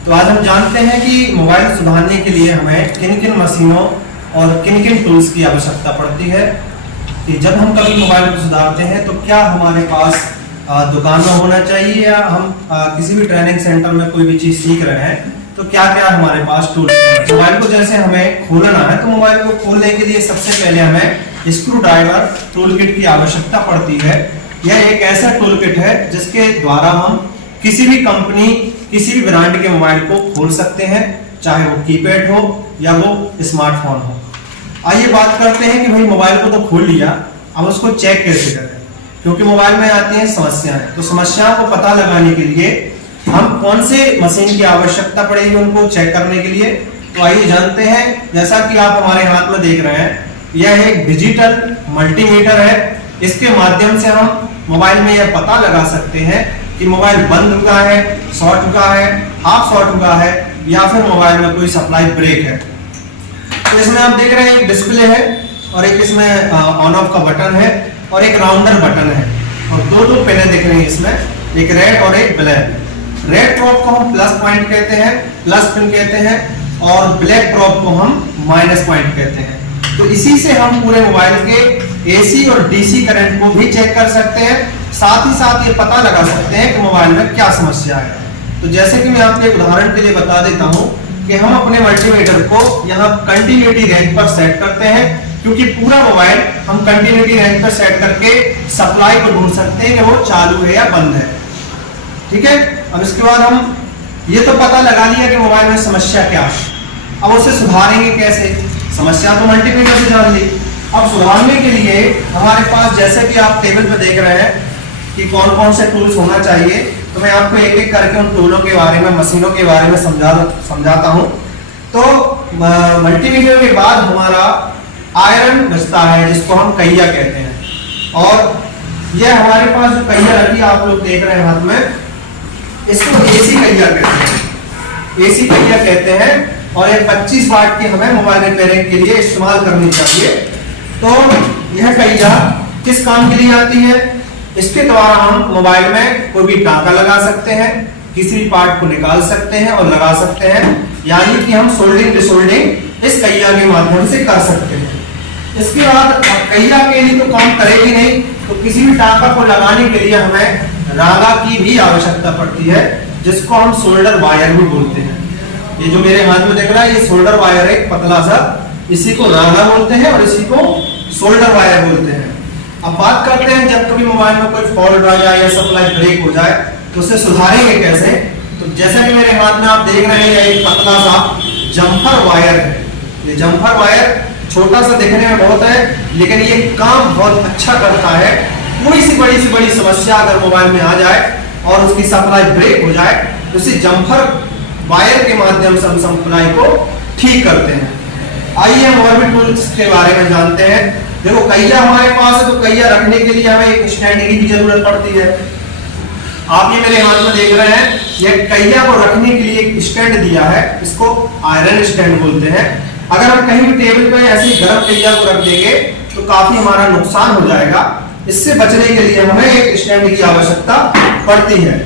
तो आज हम जानते हैं कि मोबाइल सुधारने के लिए हमें किन किन मशीनों और किन किन टूल्स की आवश्यकता पड़ती है। कि जब हम कभी मोबाइल को सुधारते हैं तो क्या हमारे पास दुकान में होना चाहिए या हम किसी भी ट्रेनिंग सेंटर में कोई भी चीज सीख रहे हैं तो क्या क्या हमारे पास टूल्स हैं। मोबाइल को जैसे हमें खोलना है तो मोबाइल को खोलने के लिए सबसे पहले हमें स्क्रू ड्राइवर टूल किट की आवश्यकता पड़ती है। यह एक ऐसा टूल किट है जिसके द्वारा हम किसी भी कंपनी किसी भी ब्रांड के मोबाइल को खोल सकते हैं, चाहे वो कीपैड हो या वो स्मार्टफोन हो। आइए बात करते हैं कि भाई मोबाइल को तो खोल लिया, अब उसको चेक कैसे करें, क्योंकि मोबाइल में आती हैं समस्याएं। तो समस्याओं को पता लगाने के लिए हम कौन से मशीन की आवश्यकता पड़ेगी उनको चेक करने के लिए। तो आइए जानते हैं। जैसा कि आप हमारे हाथ में देख रहे हैं, यह एक डिजिटल मल्टीमीटर है। इसके माध्यम से हम मोबाइल में यह पता लगा सकते हैं कि मोबाइल बंद हुआ है, शॉर्ट हुआ है, हाफ शॉर्ट हुआ है या फिर मोबाइल में कोई सप्लाई ब्रेक है। तो इसमें आप देख रहे हैं एक डिस्प्ले है और एक इसमें ऑन ऑफ का बटन है और एक राउंडर बटन है और दो पिने दिख रही हैं इसमें, एक रेड और एक ब्लैक। रेड प्रोब को हम प्लस पॉइंट कहते हैं, प्लस पिन कहते हैं, और ब्लैक प्रोब को हम माइनस पॉइंट कहते हैं। तो इसी से हम पूरे मोबाइल के एसी और डीसी करंट को भी चेक कर सकते हैं, साथ ही साथ ये पता लगा सकते हैं कि मोबाइल में क्या समस्या है। तो जैसे कि मैं आपको एक उदाहरण के लिए बता देता हूं कि हम अपने मल्टीमीटर को यहाँ कंटिन्यूटी रैंक पर सेट करते हैं, क्योंकि पूरा मोबाइल हम कंटिन्यूटी रैंक पर सेट करके सप्लाई को ढूंढ सकते हैं कि वो चालू है या बंद है। ठीक है, अब इसके बाद हम ये तो पता लगा लिया कि मोबाइल में समस्या क्या है। अब उसे सुधारेंगे कैसे? समस्या तो मल्टीमीटर से जान ली। अब सुधारने के लिए हमारे पास, जैसे कि आप टेबल पे देख रहे हैं कि कौन कौन से टूल्स होना चाहिए, तो मैं आपको एक एक करके उन टूलों के बारे में, मशीनों के बारे में समझाता हूं। तो मल्टीमीटर के बाद हमारा आयरन बचता है जिसको हम कहिया कहते हैं, और यह हमारे पास जो कहिया रखी आप लोग देख रहे हैं हाथ में, इसको एसी कहिया कहते हैं। एसी कहिया कहते हैं और ये 25 वाट की हमें मोबाइल रिपेयरिंग के लिए इस्तेमाल करनी चाहिए। तो यह कहिया किस काम के लिए आती है? इसके द्वारा हम मोबाइल में कोई भी टाका लगा सकते हैं, किसी भी पार्ट को निकाल सकते हैं और लगा सकते हैं, यानी कि हम सोल्डरिंग डिसोल्डरिंग इस कहिया के माध्यम से कर सकते हैं। इसके बाद कहिया के लिए तो काम करेगी नहीं, तो किसी भी टाका को लगाने के लिए हमें रागा की भी आवश्यकता पड़ती है, जिसको हम सोल्डर वायर भी बोलते हैं। ये जो मेरे हाथ में दिख रहा है, ये सोल्डर वायर है, पतला सा, इसी को रागा बोलते हैं और इसी को सोल्डर वायर बोलते हैं। अब बात करते हैं, जब कभी मोबाइल में कोई फॉल्ट आ जाए या सप्लाई ब्रेक हो जाए तो उसे सुधारेंगे कैसे। तो जैसा कि मेरे हाथ में आप देख रहे हैं, एक पतला सा जम्पर वायर है। ये जम्पर वायर छोटा सा दिखने में बहुत है, लेकिन ये काम बहुत अच्छा करता है। कोई सी बड़ी समस्या अगर मोबाइल में आ जाए और उसकी सप्लाई ब्रेक हो जाए तो इसी जम्पर वायर के माध्यम से हम सप्लाई को ठीक करते हैं। आइए हम और भी टूल्स के बारे में जानते हैं। देखो, कहिया हमारे पास है, तो कहिया रखने के लिए हमें एक स्टैंड की भी जरूरत पड़ती है। आप ये मेरे हाथ में देख रहे हैं, यह कहिया को रखने के लिए एक स्टैंड दिया है, इसको आयरन स्टैंड बोलते हैं। अगर हम कहीं भी टेबल पर ऐसे गर्म कहिया को रख देंगे तो काफी हमारा नुकसान हो जाएगा। इससे बचने के लिए हमें एक स्टैंड की आवश्यकता पड़ती है।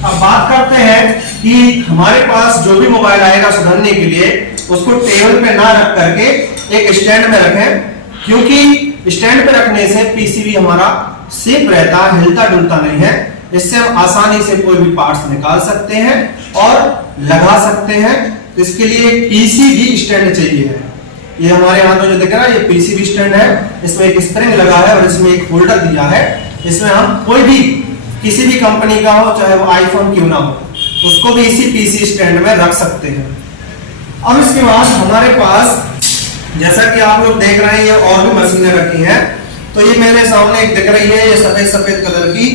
अब बात करते हैं कि हमारे पास जो भी मोबाइल आएगा सुधारने के लिए, उसको टेबल पे ना रख करके एक स्टैंड में रखें, क्योंकि स्टैंड पे रखने से पीसीबी हमारा सेफ रहता है, हिलता डुलता नहीं है। इससे हम आसानी से कोई भी पार्ट्स निकाल सकते हैं और लगा सकते हैं। तो इसके लिए पीसीबी स्टैंड चाहिए है। ये हमारे हाथ में जो दिख रहा है, ये पीसीबी स्टैंड है। इसमें एक स्प्रिंग लगा है और इसमें एक होल्डर दिया है। इसमें हम कोई भी किसी भी कंपनी का हो, चाहे वो आईफोन क्यों ना हो, उसको भी इसी पीसी स्टैंड में रख सकते हैं। अब इसके बाद हमारे पास, जैसा कि आप लोग देख रहे हैं, ये और भी मशीनें रखी हैं। तो ये मेरे सामने एक दिख रही है, ये सफेद कलर की,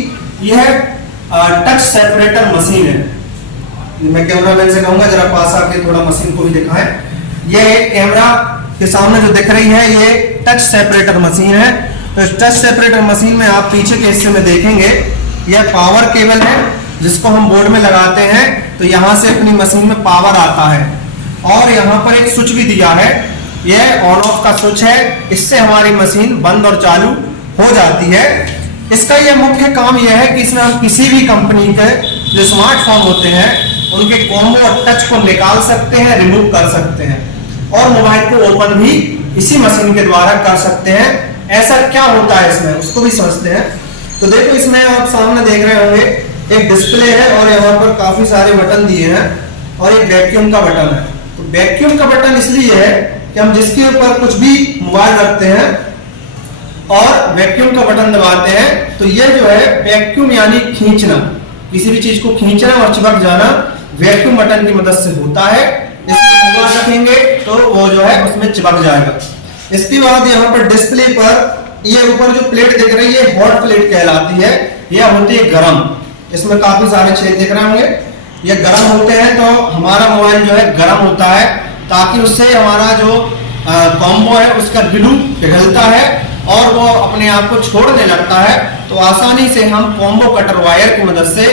यह टच सेपरेटर मशीन है। मैं कैमरामैन से कहूंगा जरा पास आके थोड़ा मशीन को भी दिखाएं। ये कैमरा के सामने जो दिख रही है, ये टच सेपरेटर मशीन है। तो टच सेपरेटर मशीन में आप पीछे के हिस्से में देखेंगे, यह पावर केबल है जिसको हम बोर्ड में लगाते हैं। तो यहाँ से अपनी मशीन में पावर आता है और यहाँ पर एक स्विच भी दिया है, यह ऑन ऑफ का स्विच है। इससे हमारी मशीन बंद और चालू हो जाती है। इसका यह मुख्य काम यह है कि इसमें हम किसी भी कंपनी के जो स्मार्टफोन होते हैं उनके कॉम्बो और टच को निकाल सकते हैं, रिमूव कर सकते हैं और मोबाइल को ओपन भी इसी मशीन के द्वारा कर सकते हैं। ऐसा क्या होता है इसमें, उसको भी समझते हैं। तो देखो इसमें आप सामने देख रहे होंगे एक डिस्प्ले है और यहाँ पर काफी सारे बटन दिए हैं और एक वैक्यूम का बटन है। तो वैक्यूम का बटन इसलिए है कि हम जिसके ऊपर कुछ भी मोबाइल रखते हैं और वैक्यूम का बटन दबाते हैं तो ये जो है वैक्यूम यानी खींचना, किसी भी चीज को खींचना और चिपक जाना वैक्यूम बटन की मदद से होता है। इसमें मोबाइल रखेंगे तो वो जो है उसमें चिपक जाएगा। इसके बाद यहाँ पर डिस्प्ले पर ये ऊपर जो प्लेट दिख रही है हॉट प्लेट कहलाती है, यह होती है गर्म। इसमें काफी सारे छेद दिख रहे होंगे, ये गर्म होते हैं तो हमारा मोबाइल जो है गर्म होता है ताकि उससे हमारा जो कॉम्बो है उसका ग्लू पिघलता है और वो अपने आप को छोड़ने लगता है। तो आसानी से हम कॉम्बो कटर वायर की मदद से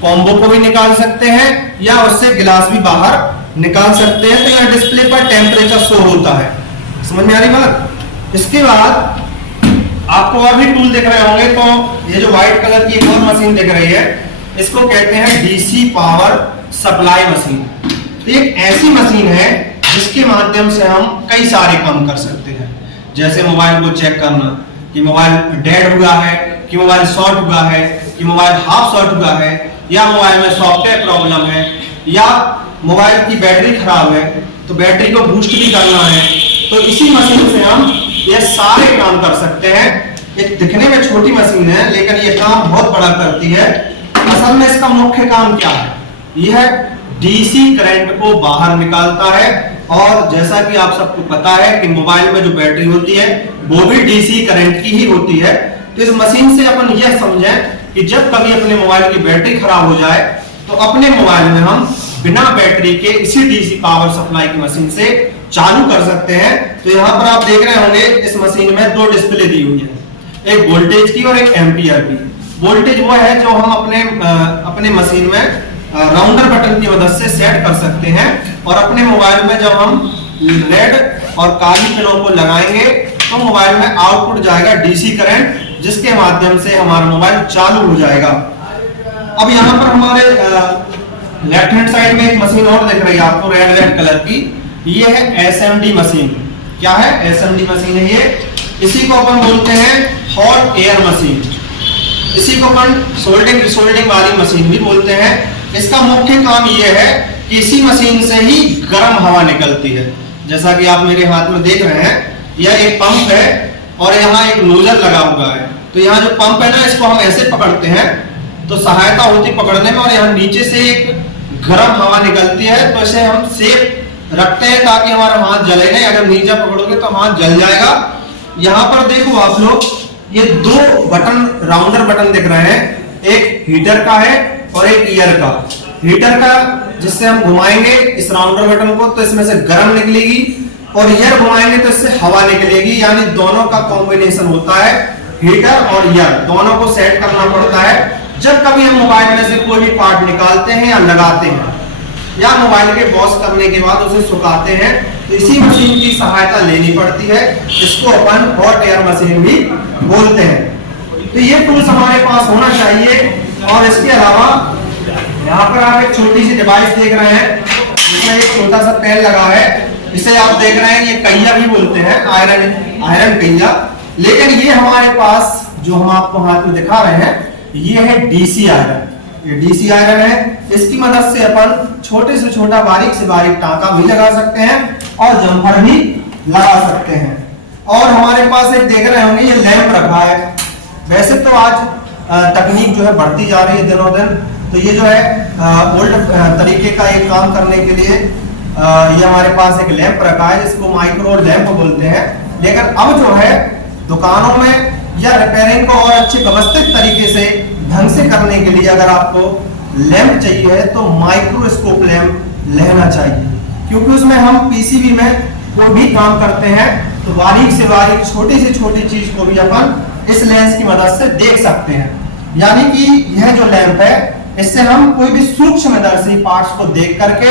कॉम्बो को भी निकाल सकते हैं या उससे गिलास भी बाहर निकाल सकते हैं। तो यहाँ डिस्प्ले पर टेम्परेचर शो होता है, समझ में आ रही बात। इसके बाद आपको और भी टूल दिख रहे होंगे, तो ये जो व्हाइट कलर की एक और मशीन दिख रही है इसको कहते हैं डीसी पावर सप्लाई मशीन। तो एक ऐसी मशीन है जिसके माध्यम से हम कई सारे काम कर सकते हैं, जैसे मोबाइल को चेक करना कि मोबाइल डेड हुआ है, कि मोबाइल शॉर्ट हुआ है, कि मोबाइल हाफ शॉर्ट हुआ है, या मोबाइल में सॉफ्टवेयर प्रॉब्लम है, या मोबाइल की बैटरी खराब है तो बैटरी को बूस्ट भी करना है। तो इसी मशीन से हम ये सारे काम कर सकते हैं। एक दिखने में छोटी मशीन है लेकिन ये काम बहुत बड़ा करती है। असल में इसका मुख्य काम क्या है, यह डीसी करंट को बाहर निकालता है और जैसा कि आप सबको पता है कि मोबाइल में जो बैटरी होती है वो भी डीसी करंट की ही होती है। तो इस मशीन से अपन यह समझें कि जब कभी अपने मोबाइल की बैटरी खराब हो जाए तो अपने मोबाइल में हम बिना बैटरी के इसी डीसी पावर सप्लाई की मशीन से चालू कर सकते हैं। तो यहाँ पर आप देख रहे होंगे इस मशीन में दो डिस्प्ले दी हुई है, एक वोल्टेज की और एक एम्पियर की। वोल्टेज वो है जो हम अपने मशीन में राउंडर बटन की मदद से सेट कर सकते हैं और अपने मोबाइल में जब हम रेड और काली पिनों को लगाएंगे तो मोबाइल में आउटपुट जाएगा डीसी करंट, जिसके माध्यम से हमारा मोबाइल चालू हो जाएगा। अब यहाँ पर हमारे लेफ्ट हैंड साइड में एक मशीन और दिख रही है आपको रेड कलर की, ये है एसएमडी मशीन। क्या है? एसएमडी मशीन है ये। इसी को अपन बोलते हैं हॉट एयर मशीन, इसी को अपन सोल्डिंग वाली मशीन भी बोलते हैं। इसका मुख्य काम यह है कि इसी मशीन से ही गर्म हवा निकलती है। जैसा कि आप मेरे हाथ में देख रहे हैं, यह एक पंप है और यहाँ एक नोजल लगा हुआ है। तो यहाँ जो पंप है ना, इसको हम ऐसे पकड़ते हैं तो सहायता होती पकड़ने में, और यहाँ नीचे से एक गर्म हवा निकलती है। तो इसे हम सेफ रखते हैं ताकि हमारा हाथ जले नहीं। अगर नीचे पकड़ोगे तो हाथ जल जाएगा। यहाँ पर देखो आप लोग, ये दो बटन राउंडर बटन दिख रहे हैं, एक हीटर का है और एक ईयर का। हीटर का जिससे हम घुमाएंगे इस राउंडर बटन को तो इसमें से गर्म निकलेगी, और ईयर घुमाएंगे तो इससे हवा निकलेगी। यानी दोनों का कॉम्बिनेशन होता है, हीटर और ईयर दोनों को सेट करना पड़ता है। जब कभी हम मोबाइल में से कोई भी पार्ट निकालते हैं या लगाते हैं या मोबाइल के वॉश करने के बाद उसे सुखाते हैं तो इसी मशीन की सहायता लेनी पड़ती है। इसको अपन हॉट एयर मशीन भी बोलते हैं। तो ये टूल्स हमारे पास होना चाहिए। और इसके अलावा यहाँ पर आप एक छोटी सी डिवाइस देख रहे हैं जिसमें एक छोटा सा पेन लगा है, इसे आप देख रहे हैं, ये कहिया भी बोलते हैं, आयरन कहिया। लेकिन ये हमारे पास जो हम आपको हाथ में दिखा रहे हैं ये है डीसी आयरन। ये डीसी आयरन है, इसकी मदद से अपन छोटे से छोटा बारीक से बारीक टांका भी लगा सकते हैं और जम्फर भी लगा सकते हैं। और हमारे पास एक देख रहे होंगे ये लैंप रखा है। वैसे तो आज तकनीक जो है बढ़ती जा रही है दिनों दिन, तो ये जो है ओल्ड तरीके का एक काम करने के लिए ये हमारे पास एक लैंप रखा है जिसको माइक्रो लैंप बोलते हैं। लेकिन अब जो है दुकानों में या रिपेयरिंग को और अच्छे व्यवस्थित तरीके से ढंग से करने के लिए अगर आपको लैंप चाहिए है तो माइक्रोस्कोप लैंप लेना चाहिए, क्योंकि उसमें हम पीसीबी में कोई भी काम करते हैं तो बारीक से बारीक छोटी से छोटी चीज को भी अपन इस लेंस की मदद से देख सकते हैं। यानी कि यह जो लैंप है इससे हम कोई भी सूक्ष्मदर्शी पार्ट्स को देख करके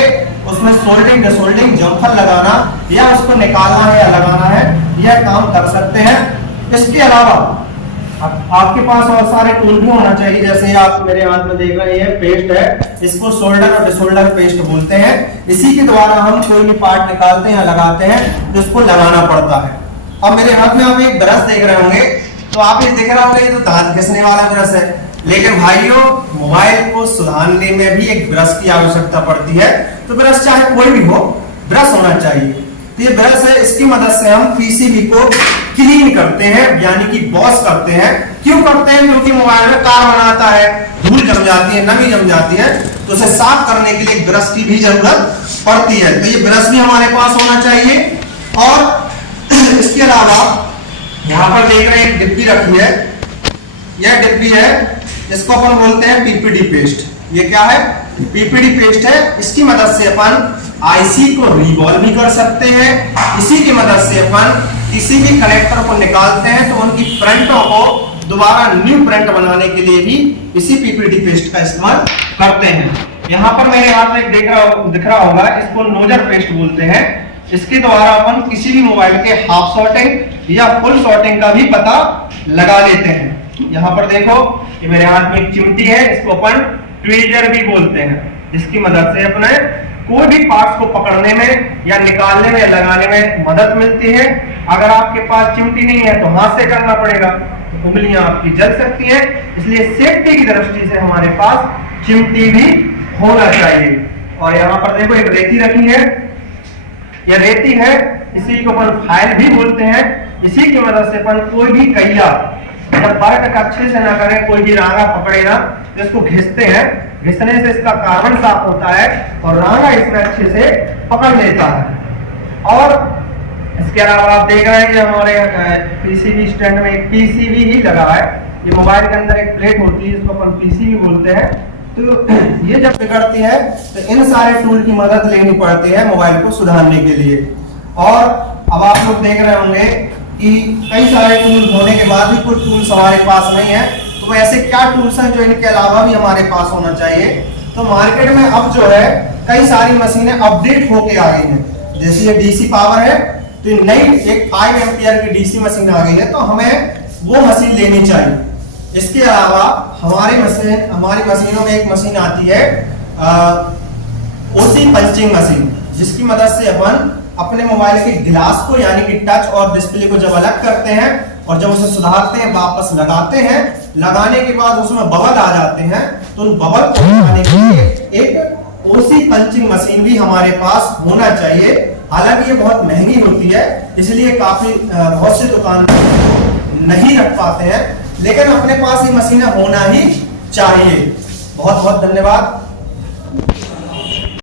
उसमें सोल्डिंग डिसोल्डिंग जम्फर लगाना या उसको निकालना है या लगाना है, यह काम कर सकते हैं। इसके अलावा अब आपके पास और सारे टूल भी होना चाहिए, जैसे आप मेरे हाथ में देख रहे हैं पेस्ट है, इसको शोल्डर और डिशोल्डर पेस्ट बोलते हैं। इसी के द्वारा हम कोई भी पार्ट निकालते हैं, लगाते हैं, तो इसको लगाना पड़ता है। अब मेरे हाथ में आप एक ब्रश देख रहे होंगे, तो आप ये देख रहे होंगे ये तो दांत घिसने वाला ब्रश है, लेकिन भाइयों मोबाइल को सुधारने में भी एक ब्रश की आवश्यकता पड़ती है। तो ब्रश चाहे कोई भी हो, ब्रश होना चाहिए। तो ये ब्रश है, इसकी मदद से हम पीसीबी को क्लीन करते हैं, यानी कि वॉश करते हैं। क्यों करते हैं? क्योंकि मोबाइल में कार्बन आता है, धूल जम जाती है, नमी जम जाती है, तो उसे साफ करने के लिए एक ब्रश की भी जरूरत पड़ती है। तो ये ब्रश भी हमारे पास होना चाहिए। और इसके अलावा यहाँ पर देख रहे हैं एक डिब्बी रखी है, यह डिब्बी है, इसको अपन बोलते हैं पीपीडी पेस्ट। ये क्या है? पीपीडी पेस्ट है। इसकी मदद से अपन आईसी को रिवॉल्व भी कर सकते हैं। इसी की मदद से अपन किसी भी कनेक्टर को निकालते हैं तो उनकी प्रिंटों को दोबारा न्यू प्रिंट बनाने के लिए भी इसी पीपीडी पेस्ट का इस्तेमाल करते हैं। यहाँ पर मेरे हाथ में दिख रहा होगा, इसको नोजर पेस्ट बोलते हैं। इसके द्वारा अपन किसी भी मोबाइल के हाफ शॉर्टिंग या फुल शॉर्टिंग का भी पता लगा लेते हैं। यहाँ पर देखो, ये मेरे हाथ में एक चिमटी है, इसको अपन ट्वीजर भी बोलते हैं, जिसकी मदद से अपने कोई भी पार्ट्स को पकड़ने में या निकालने में या लगाने में मदद मिलती है। अगर आपके पास चिमटी नहीं है तो हाथ से करना पड़ेगा, तो उंगलियां आपकी जल सकती है। इसलिए सेफ्टी की दृष्टि से हमारे पास चिमटी भी होना चाहिए। और यहाँ पर देखो एक रेती रखी है, यह रेती है, इसी को अपन फाइल भी बोलते हैं। इसी की मदद से अपन कोई भी कहिया जब वर्क अच्छे से ना करें, कोई भी रांगा पकड़े ना, तो इसको घिसते हैं, घिसने से इसका कार्बन साफ होता है और रांगा इसमें अच्छे से पकड़ लेता है। और इसके अलावा आप देख रहे हैं कि हमारे पीसीबी स्टैंड में एक पीसीबी ही लगा है। ये मोबाइल के अंदर एक प्लेट होती है, इसको अपन पीसीबी बोलते हैं। तो ये जब बिगड़ती है तो इन सारे टूल की मदद लेनी पड़ती है मोबाइल को सुधारने के लिए। और अब आप लोग देख रहे होंगे कि कई सारे टूल होने के बाद भी कुछ टूल्स हमारे पास नहीं है, तो ऐसे क्या टूल्स हैं जो इनके अलावा भी हमारे पास होना चाहिए? तो मार्केट में अब जो है कई सारी मशीनें अपडेट होके आ गई हैं। जैसे ये डीसी पावर है, तो नई एक 5 एम्पियर की डीसी मशीन आ गई है, तो हमें वो मशीन लेनी चाहिए। इसके अलावा हमारी मशीनों में एक मशीन आती है ओसी पंचिंग मशीन, जिसकी मदद से अपन अपने मोबाइल के ग्लास को यानी कि टच और डिस्प्ले को जब अलग करते हैं और जब उसे सुधारते हैं, वापस लगाते हैं, लगाने के बाद उसमें बबल आ जाते हैं, तो उन बबल को हटाने के लिए एक ओसी पंचिंग मशीन भी हमारे पास होना चाहिए। हालांकि ये बहुत महंगी होती है, इसलिए काफी बहुत से दुकानदार नहीं रख पाते हैं, लेकिन अपने पास ये मशीनें होना ही चाहिए। बहुत बहुत धन्यवाद।